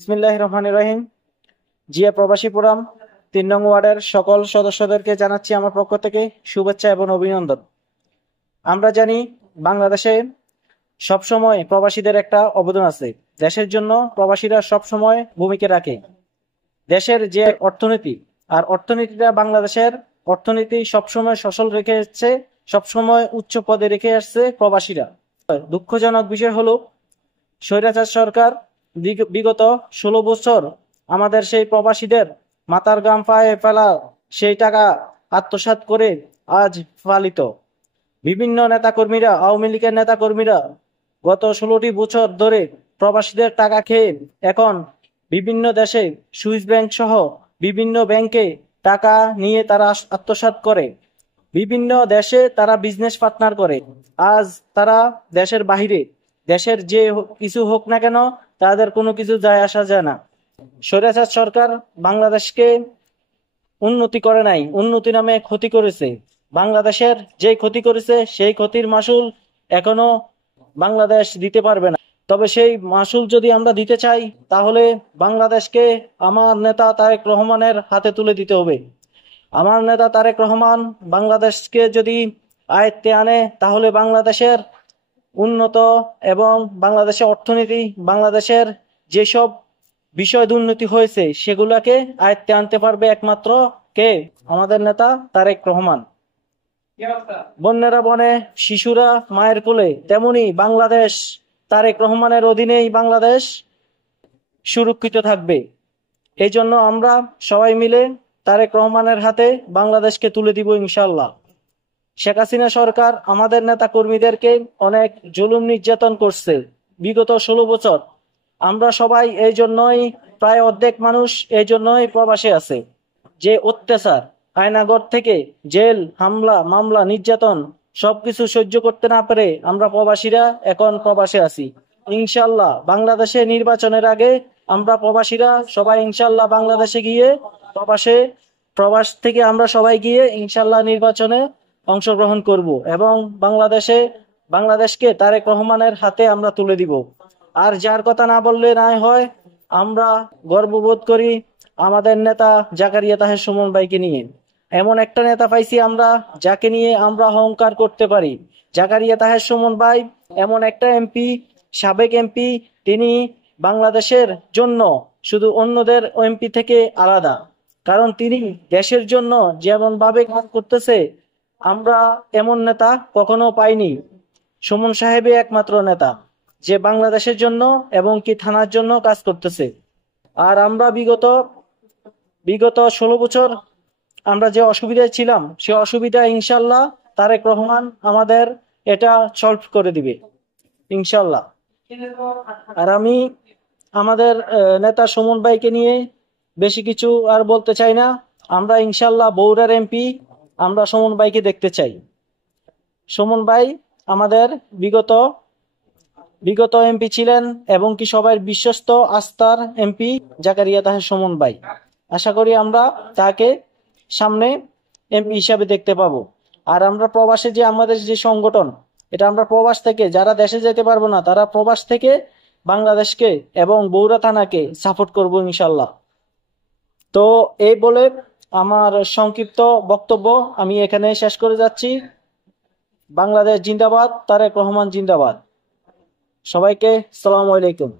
বিসমিল্লাহির রহমানির রহিম। জিয়া প্রবাসী ফোরাম ৩ নং ওয়ার্ডের সকল সদস্যদেরকে জানাচ্ছি আমার পক্ষ থেকে শুভেচ্ছা এবং অভিনন্দন। আমরা জানি বাংলাদেশে সবসময় প্রবাসীদের একটা অবদান আছে। দেশের জন্য প্রবাসীরা সবসময় ভূমিকা রাখে। দেশের যে অর্থনীতি আর অর্থনীতিটা বাংলাদেশের অর্থনীতি সবসময় সচল রেখে এসছে, সবসময় উচ্চ পদে রেখে আসছে প্রবাসীরা। দুঃখজনক বিষয় হলো স্বৈরাচার সরকার বিগত ১৬ বছর আমাদের সেই প্রবাসীদের মাথার ঘাম পায়ে ফেলা সেই টাকা আত্মসাৎ করে আজ পালিত। বিভিন্ন নেতাকর্মীরা, আওয়ামী লীগের নেতাকর্মীরা গত ১৬টি বছর ধরে প্রবাসীদের টাকা খেয়ে এখন বিভিন্ন দেশে সুইস ব্যাংক সহ বিভিন্ন ব্যাংকে টাকা নিয়ে তারা আত্মসাৎ করে। বিভিন্ন দেশে তারা বিজনেস পার্টনার করে। আজ তারা দেশের বাহিরে, দেশের যে কিছু হোক না কেন তাদের কোনো কিছু যায় আসা যায় না। স্বৈরাচার সরকার বাংলাদেশকে উন্নতি করে নাই, উন্নতি নামে ক্ষতি করেছে। বাংলাদেশের যে ক্ষতি করেছে সেই ক্ষতির মাসুল এখনো বাংলাদেশ দিতে পারবে না। তবে সেই মাসুল যদি আমরা দিতে চাই তাহলে বাংলাদেশকে আমার নেতা তারেক রহমানের হাতে তুলে দিতে হবে। আমার নেতা তারেক রহমান বাংলাদেশকে যদি আয়ত্তে আনে তাহলে বাংলাদেশের উন্নত এবং বাংলাদেশের অর্থনীতি, বাংলাদেশের যেসব বিষয় দুর্নীতি হয়েছে সেগুলাকে আয়ত্তে আনতে পারবে একমাত্র কে? আমাদের নেতা তারেক রহমান। বন্যেরা বনে, শিশুরা মায়ের কোলে, তেমনি বাংলাদেশ তারেক রহমানের অধীনেই বাংলাদেশ সুরক্ষিত থাকবে। এই জন্য আমরা সবাই মিলে তারেক রহমানের হাতে বাংলাদেশকে তুলে দিব ইনশাল্লাহ। শেখ হাসিনা সরকার আমাদের নেতা কর্মীদেরকে অনেক জুলুম নির্যাতন করছে বিগত ১৬ বছর। আমরা সবাই এই জন্যই, প্রায় অর্ধেক মানুষ এই জন্যই প্রবাসে আছে। যে অত্যাচার, আয়নাগর থেকে জেল, হামলা, মামলা, নির্যাতন সবকিছু সহ্য করতে না পেরে আমরা প্রবাসীরা এখন প্রবাসে আছি। ইনশাল্লাহ বাংলাদেশে নির্বাচনের আগে আমরা প্রবাসীরা সবাই ইনশাল্লাহ বাংলাদেশে গিয়ে প্রবাস থেকে আমরা সবাই গিয়ে ইনশাল্লাহ নির্বাচনে অংশগ্রহণ করব এবং বাংলাদেশকে তারেক রহমানের হাতে আমরা তুলে দিব। আর যার কথা না বললে নাই হয়, আমরা গর্ববোধ করি আমাদের নেতা জাকারিয়া তাহের সুমন ভাইকে নিয়ে। এমন একটা নেতা পাইছি আমরা যাকে নিয়ে আমরা অহংকার করতে পারি। জাকারিয়া তাহের সুমন ভাই এমন একটা এমপি, সাবেক এমপি, তিনি বাংলাদেশের জন্য শুধু অন্যদের এমপি থেকে আলাদা। কারণ তিনি দেশের জন্য যেমন ভাবে কাজ করতেছে আমরা এমন নেতা কখনো পাইনি। সুমন সাহেবই একমাত্র নেতা যে বাংলাদেশের জন্য এবং কি থানার জন্য কাজ করতেছে। আর আমরা বিগত ১৬ বছর আমরা যে অসুবিধায় ছিলাম সে অসুবিধা ইনশাল্লাহ তারেক রহমান আমাদের এটা সলভ করে দিবে ইনশাল্লাহ। আর আমি আমাদের নেতা সুমন ভাইকে নিয়ে বেশি কিছু আর বলতে চাই না। আমরা ইনশাল্লাহ বগুড়ার এমপি, আমরা সুমন ভাইকে দেখতে চাই। সুমন ভাই আমাদের বিগত এমপি ছিলেন এবং কি সবাই বিশ্বস্ত আস্থার এমপি জাকারিয়া তাহের সুমন ভাই। আশা করি আমরা তাকে সামনে এমপি হিসাবে দেখতে পাবো। আর আমরা প্রবাসে যে আমাদের যে সংগঠন, এটা আমরা প্রবাস থেকে, যারা দেশে যেতে পারবো না তারা প্রবাস থেকে বাংলাদেশকে এবং বগুড়া থানাকে সাপোর্ট করবো ইনশাল্লাহ। তো এই বলে আমার সংক্ষিপ্ত বক্তব্য আমি এখানে শেষ করে যাচ্ছি। বাংলাদেশ জিন্দাবাদ, তারেক রহমান জিন্দাবাদ। সবাইকে আসসালামু আলাইকুম।